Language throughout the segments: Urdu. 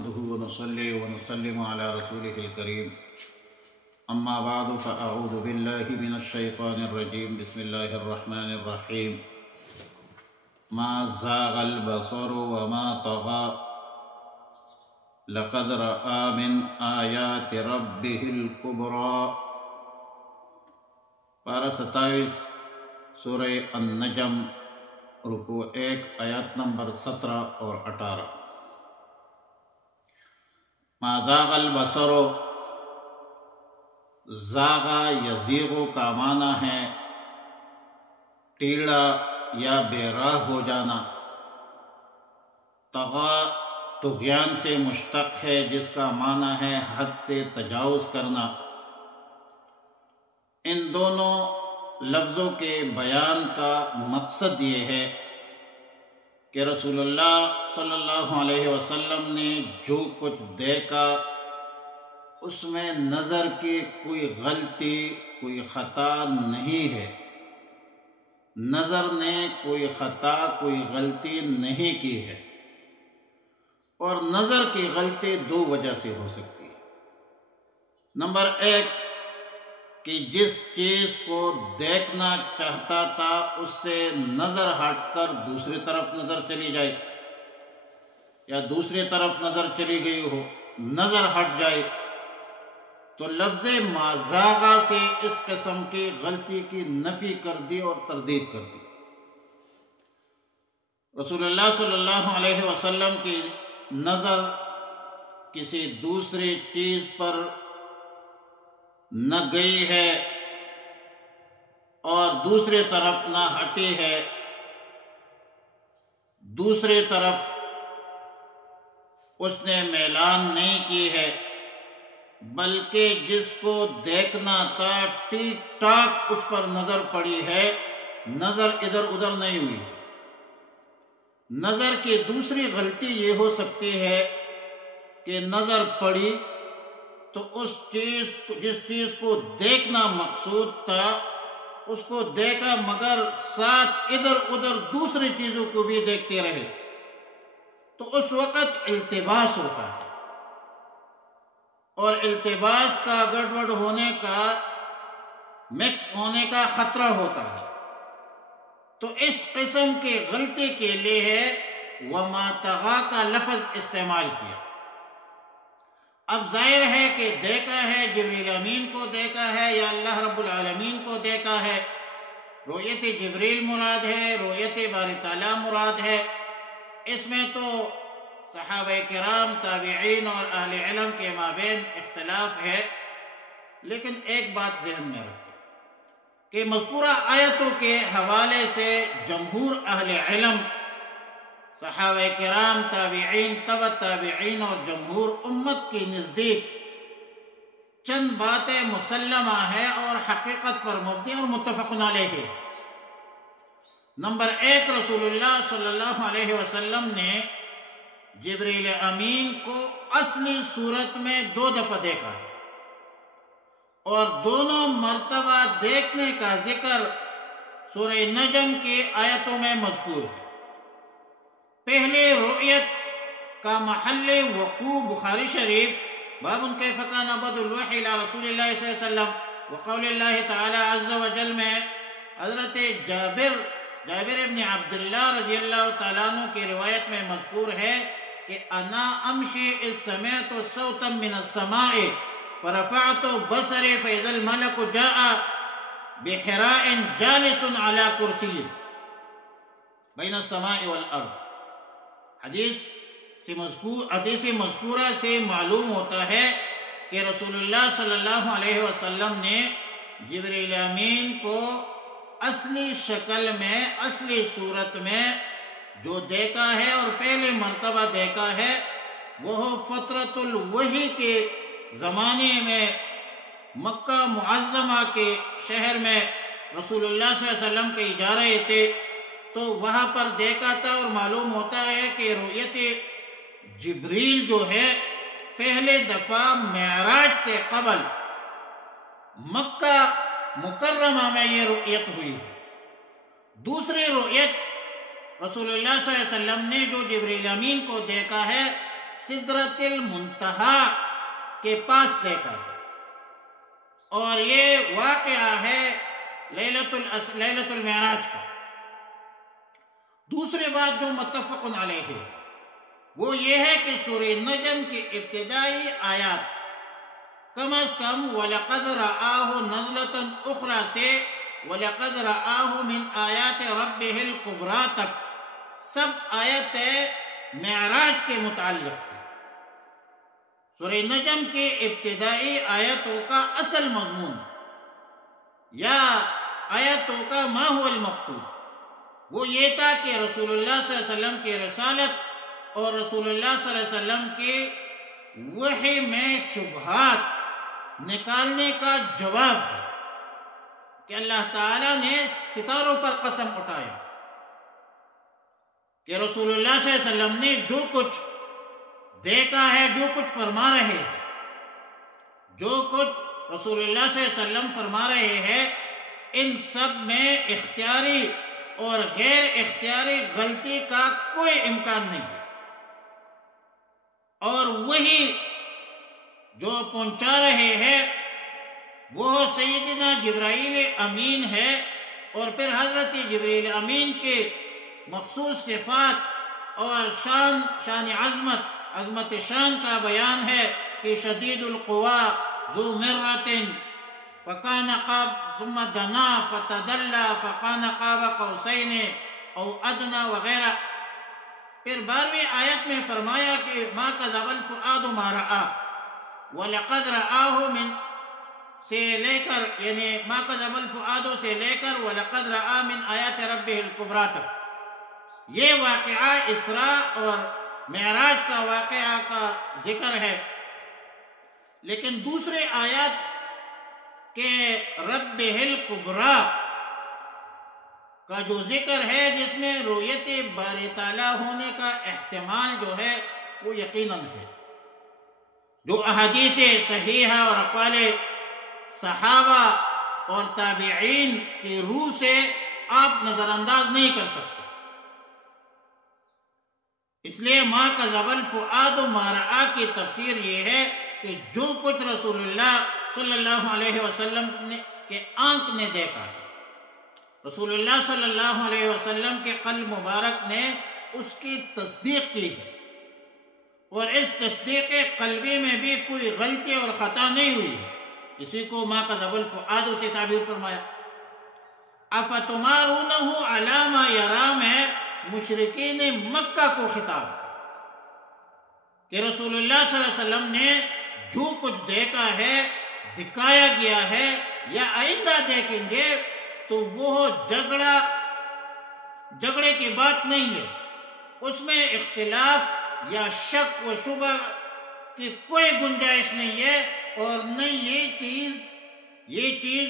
نحمده ونصلي ونسلم على رسوله الكريم اما بعد فاعوذ بالله من الشيطان الرجيم بسم الله الرحمن الرحيم ما زاغ البصر وما طغى لقد رأى من آيات ربه الكبرى۔ پارہ 27 سورہ النجم، رکوع 1 آیات نمبر 17 اور 18۔ ما زاغ البصر، زاغا یزیغ کا معنی ہے ٹیڑھا یا بے راہ ہو جانا۔ طغا طغیان سے مشتق ہے جس کا معنی ہے حد سے تجاوز کرنا۔ ان دونوں لفظوں کے بیان کا مقصد یہ ہے کہ رسول اللہ صلی اللہ علیہ وسلم نے جو کچھ دیکھا اس میں نظر کی کوئی غلطی، کوئی خطا نہیں ہے۔ نظر نے کوئی خطا، کوئی غلطی نہیں کی ہے، اور نظر کی غلطی 2 وجہ سے ہو سکتی ہے۔ نمبر 1 کہ جس چیز کو دیکھنا چاہتا تھا اس سے نظر ہٹ کر دوسری طرف نظر چلی جائے، یا دوسری طرف نظر چلی گئی ہو، نظر ہٹ جائے، تو لفظ ما زاغا سے اس قسم کی غلطی کی نفی کر دی اور تردید کر دی۔ رسول اللہ صلی اللہ علیہ وسلم کی نظر کسی دوسری چیز پر نہ گئی ہے اور دوسری طرف نہ ہٹی ہے، دوسری طرف اس نے میلان نہیں کی ہے، بلکہ جس کو دیکھنا تھا ٹھیک ٹاک اس پر نظر پڑی ہے، نظر ادھر ادھر نہیں ہوئی ہے۔ نظر کی دوسری غلطی یہ ہو سکتی ہے کہ نظر پڑی تو جس چیز کو دیکھنا مقصود تھا اس کو دیکھا، مگر ساتھ ادھر ادھر دوسری چیزوں کو بھی دیکھتے رہے، تو اس وقت التباس ہوتا ہے، اور التباس کا گڑبڑ ہونے کا، مکس ہونے کا خطرہ ہوتا ہے۔ تو اس قسم کی غلطی کے لیے ہے وما طغى کا لفظ استعمال کیا۔ اب ظاہر ہے کہ دیکھا ہے، جبریل امین کو دیکھا ہے یا اللہ رب العالمین کو دیکھا ہے، رؤیت جبریل مراد ہے، رؤیت باری تعالیٰ مراد ہے۔ اس میں تو صحابہ کرام، تابعین اور اہل علم کے مابین اختلاف ہے، لیکن ایک بات ذہن میں رکھیں کہ مذکورہ آیتوں کے حوالے سے جمہور اہل علم، صحابہ کرام، تابعین، تبع تابعین اور جمہور امت کی نزدیک چند باتیں مسلمہ ہے اور حقیقت پر مبنی اور متفق علیہ ہے۔ نمبر 1، رسول اللہ صلی اللہ علیہ وسلم نے جبریل امین کو اصلی صورت میں 2 دفعہ دیکھا ہے، اور دونوں مرتبہ دیکھنے کا ذکر سورہ نجم کی آیتوں میں مذکور ہے۔ پہلے رؤیت کا محل وقوع بخاری شریف باب کیف کان بدء الوحی الی رسول اللہ صلی اللہ علیہ وسلم وقول اللہ تعالی عز وجل میں حضرت جابر ابن عبداللہ رضی اللہ تعالیٰ عنہ کی روایت میں مذکور ہے کہ انا امشی اذ سمعت صوتا من السماء فرفعت بصری فاذا الملک جاء بحراء جالس على کرسی بین السماء والارض۔ حدیث مذکورہ سے معلوم ہوتا ہے کہ رسول اللہ صلی اللہ علیہ وسلم نے جبریل امین کو اصلی شکل میں، اصلی صورت میں جو دیکھا ہے اور پہلے مرتبہ دیکھا ہے، وہ فترۃ الوحی کے زمانے میں مکہ معظمہ کے شہر میں رسول اللہ صلی اللہ علیہ وسلم کے جا رہے تھے، تو وہاں پر دیکھا تھا، اور معلوم ہوتا ہے کہ رؤیت جبریل جو ہے پہلے دفعہ معراج سے قبل مکہ مکرمہ میں یہ رؤیت ہوئی ہے۔ دوسری رؤیت رسول اللہ صلی اللہ علیہ وسلم نے جو جبریل امین کو دیکھا ہے سدرۃ المنتہا کے پاس دیکھا ہے، اور یہ واقعہ ہے لیلۃ المعراج کا۔ دوسری بات جو متفق علیہ ہے وہ یہ ہے کہ سورہ نجم کی ابتدائی آیات کم از کم وَلَقَدْ رَآهُ نَزْلَةً أُخْرَى سے وَلَقَدْ رَآهُ مِنْ آيَاتِ رَبِّهِ الْكُبْرَى تک سب آیت معراج کے متعلق ہے۔ سورہ نجم کی ابتدائی آیتوں کا اصل مضمون یا آیتوں کا ما هو المقصود وہ یہ تھا کہ رسول اللہ صلی اللہ علیہ وسلم کی رسالت اور رسول اللہ صلی اللہ علیہ وسلم کی وحی میں شبہات نکالنے کا جواب ہے کہ اللہ تعالیٰ نے ستاروں پر قسم اٹھایا کہ رسول اللہ صلی اللہ علیہ وسلم نے جو کچھ دیکھا ہے، جو کچھ فرما رہے ہیں، جو کچھ رسول اللہ صلی اللہ علیہ وسلم فرما رہے ہیں، ان سب میں اختیاری اور غیر اختیاری غلطی کا کوئی امکان نہیں ہے، اور وہی جو پہنچا رہے ہیں وہ سیدنا جبرائیل امین ہے، اور پھر حضرت جبرائیل امین کے مخصوص صفات اور شان عظمت شان کا بیان ہے کہ شدید القوا ذو مرت فکان قاب ثم دنا فتدلى فکان قاب قوسین او ادنى وغیرہ۔ پھر 12ویں آیت میں فرمایا کہ ما کذب الفؤاد ما رآ وَلَقَدْ رَآهُ من سے لے کر، یعنی ما کذب الفؤاد سے لے کر وَلَقَدْ رَآ من آیات ربه الکبریٰ تک یہ واقعہ اسراء اور معراج کا واقعہ کا ذکر ہے۔ لیکن دوسرے آیات کے ربه الکبریٰ کا جو ذکر ہے جس میں رؤیت باری تعالیٰ ہونے کا احتمال جو ہے وہ یقیناً ہے، جو احادیث صحیحہ اور اقوال صحابہ اور تابعین کی روح سے آپ نظر انداز نہیں کر سکتے۔ اس لیے ما کذب الفؤاد ما رآ کی تفسیر یہ ہے کہ جو کچھ رسول اللہ صلی اللہ علیہ وسلم کے آنکھ نے دیکھا ہے، رسول اللہ صلی اللہ علیہ وسلم کے قلب مبارک نے اس کی تصدیق کی ہے، اور اس تصدیق قلبی میں بھی کوئی غلطی اور خطا نہیں ہوئی، اسی کو ما کذب الفؤاد سے تعبیر فرمایا۔ افتمارونہ علی ما یری میں مشرکین مکہ کو خطاب کہ رسول اللہ صلی اللہ علیہ وسلم نے جو کچھ دیکھا ہے، دکھایا گیا ہے یا آئندہ دیکھیں گے، تو وہ جھگڑے کی بات نہیں ہے، اس میں اختلاف یا شک و شبہ کی کوئی گنجائش نہیں ہے، اور نہ یہ چیز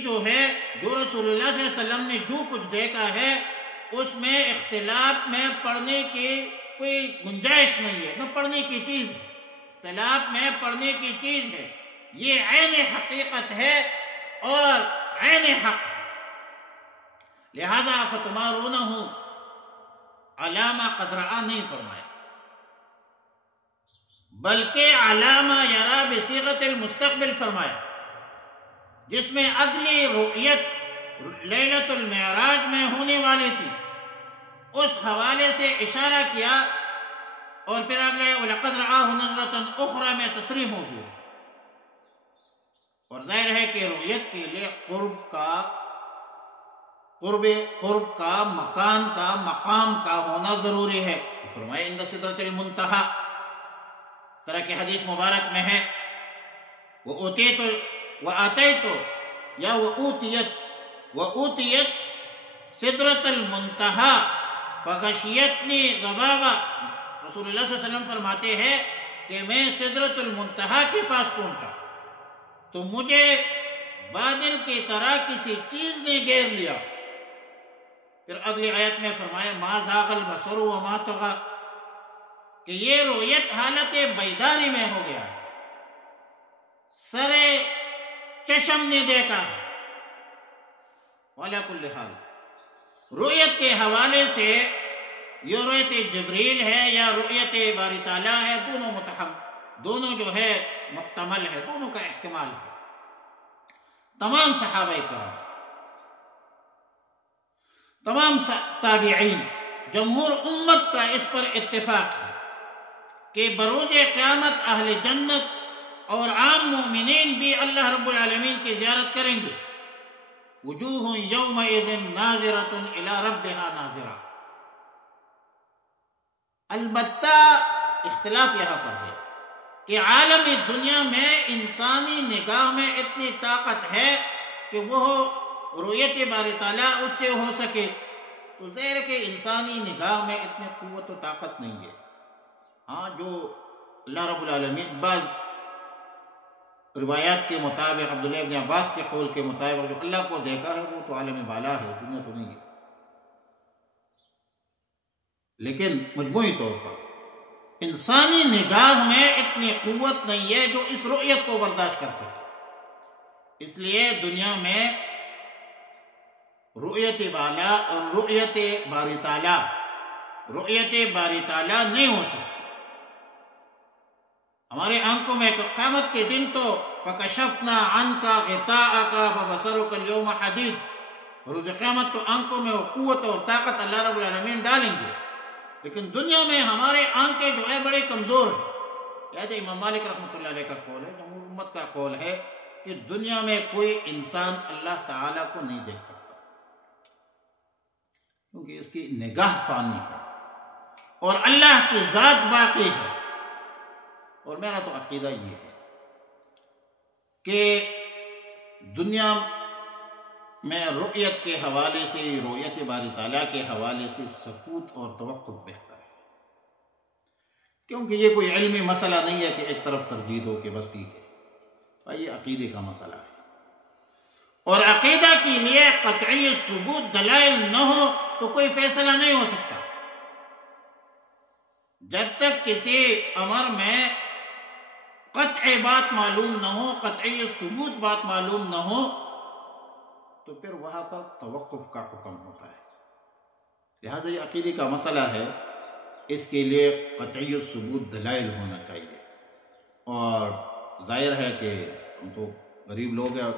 جو ہے جو رسول اللہ صلی اللہ علیہ وسلم نے جو کچھ دیکھا ہے اس میں اختلاف میں پڑھنے کی کوئی گنجائش نہیں ہے، نہ پڑھنے کی چیز ہے، اختلاف میں پڑھنے کی چیز ہے، یہ عین حقیقت ہے اور عین حق ہے۔ لہذا فتمارونہ علی ما قد رآ نہیں فرمایا، بلکہ علی ما یری بصیغۃ المستقبل فرمایا، جس میں اگلی رؤیت لیلۃ المعراج میں ہونے والی تھی، اس حوالے سے اشارہ کیا، اور پھر اگلے وَلَقَدْ رَآهُ نَزْلَةً أُخْرَى میں تصریح موجود ہے، اور ظاہر ہے کہ رؤیت کے لیے قرب کا مکان کا مقام کا ہونا ضروری ہے۔ فرمایا عند سدرۃ المنتہا، اس طرح کی حدیث مبارک میں ہے وَآتَيْتُ یا وَأُوتِيَتْ سدرۃ المنتہا فغشیتنی غبابہ۔ رسول اللہ صلی اللہ علیہ وسلم فرماتے ہیں کہ میں سدرۃ المنتہا کے پاس پہنچا تو مجھے بادل کی طرح کسی چیز نے گھیر لیا۔ پھر اگلی آیت میں فرمایا ما زاغ البصر وما طغى، کہ یہ رؤیت حالت بیداری میں ہو گیا ہے، سر چشم نے دیکھا ہے۔ وعلی کل حال رؤیت کے حوالے سے یہ رؤیت جبریل ہے یا رؤیت باری تعالیٰ ہے، دونوں جو ہے محتمل ہے، دونوں کا احتمال ہے۔ تمام صحابہ کرام، تمام تابعین، جمہور امت کا اس پر اتفاق ہے کہ بروز قیامت اہل جنت اور عام مومنین بھی اللہ رب العالمین کی زیارت کریں گے۔ وجوہ یومئذ ناظرۃ الی ربہا ناظرہ۔ البتہ اختلاف یہاں پر ہے کہ عالم دنیا میں انسانی نگاہ میں اتنی طاقت ہے کہ وہ رؤیت باری تعالیٰ اس سے ہو سکے، تو ظاہر ہے کہ انسانی نگاہ میں اتنی قوت و طاقت نہیں ہے۔ ہاں، جو اللہ رب العالمین بعض روایات کے مطابق، عبداللہ ابن عباس کے قول کے مطابق، جو اللہ کو دیکھا ہے وہ تو عالم بالا ہے، دنیا تو نہیں ہے۔ لیکن مجموعی طور پر انسانی نگاہ میں اتنی قوت نہیں ہے جو اس رؤیت کو برداشت کر سکے۔ اس لیے دنیا میں رؤیت بالا اور رؤیت باری تعالیٰ نہیں ہو سکتی۔ ہمارے آنکھوں میں قیامت کے دن تو فَكَشَفْنَا عَنْكَ غِطَاءَكَ فَبَصَرُكَ الْيَوْمَ حَدِيدٌ، روز قیامت تو آنکھوں میں وہ قوت اور طاقت اللہ رب العالمین ڈالیں گے، لیکن دنیا میں ہمارے آنکھیں جو ہے بڑے کمزور ہیں۔ یہ امام مالک رحمۃ اللہ علیہ کا قول ہے، جمہور امت کا قول ہے کہ دنیا میں کوئی انسان اللہ تعالیٰ کو نہیں دیکھ سکتا، کیونکہ اس کی نگاہ فانی ہے اور اللہ کی ذات باقی ہے۔ اور میرا تو عقیدہ یہ ہے کہ دنیا میں رؤیت کے حوالے سے، رؤیت باری تعالیٰ کے حوالے سے سکوت اور توقف بہتر ہے، کیونکہ یہ کوئی علمی مسئلہ نہیں ہے کہ ایک طرف ترجیح ہو کہ بس ٹھیک ہے، یہ عقیدے کا مسئلہ ہے۔ اور عقیدہ کے لیے قطعی ثبوت دلائل نہ ہو تو کوئی فیصلہ نہیں ہو سکتا۔ جب تک کسی امر میں قطعی بات معلوم نہ ہو، قطعی ثبوت بات معلوم نہ ہو، تو پھر وہاں پر توقف کا حکم ہوتا ہے۔ لہٰذا یہ عقیدے کا مسئلہ ہے، اس کے لیے قطعی ثبوت دلائل ہونا چاہیے۔ اور ظاہر ہے کہ ہم تو غریب لوگ ہیں،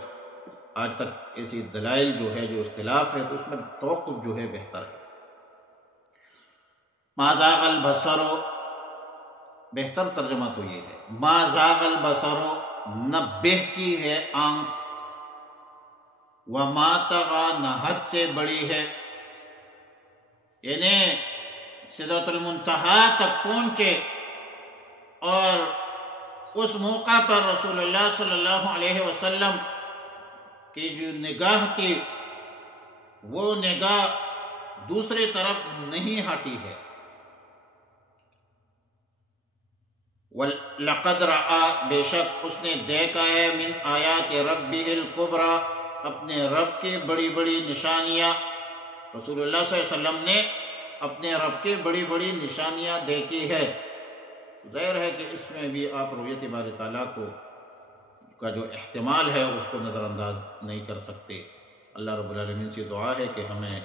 آج تک ایسی دلائل جو ہے، جو اختلاف ہے، تو اس میں توقف جو ہے بہتر ہے۔ ما زاغ البصر، بہتر ترجمہ تو یہ ہے، ما زاغ البصر، نہ بہکی ہے آنکھ، وما طغی، نہ حد سے بڑی ہے، یعنی سدرۃ المنتہا تک پہنچے، اور اس موقع پر رسول اللہ صلی اللہ علیہ وسلم کی جو نگاہ تھی وہ نگاہ دوسری طرف نہیں ہٹی ہے۔ وَلَقَدْ رَأَى، بے شک اس نے دیکھا ہے، مِنْ آیاتِ رَبِّهِ الْكُبْرَى، اپنے رب کی بڑی بڑی نشانیاں۔ رسول اللہ صلی اللہ علیہ وسلم نے اپنے رب کی بڑی بڑی نشانیاں دیکھی ہے۔ ظاہر ہے کہ اس میں بھی آپ رؤیت باری تعالیٰ کا جو احتمال ہے اس کو نظر انداز نہیں کر سکتے۔ اللہ رب العالمین سے دعا ہے کہ ہمیں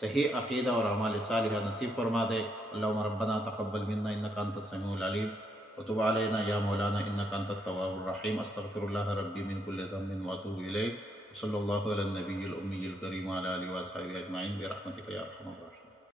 صحیح عقیدہ اور اعمال صالحہ نصیب فرما دے۔ اللہم ربنا تقبل منا انک انت السمیع العلیم وتب علینا یا مولانا انک انت التواب الرحیم۔ استغفر اللہ ربی من کل ذنب واتوب الیہ۔ صلی اللہ علی النبی الامی الکریم وعلی آلہ وصحبہ اجمعین برحمتک یا ارحم الراحمین۔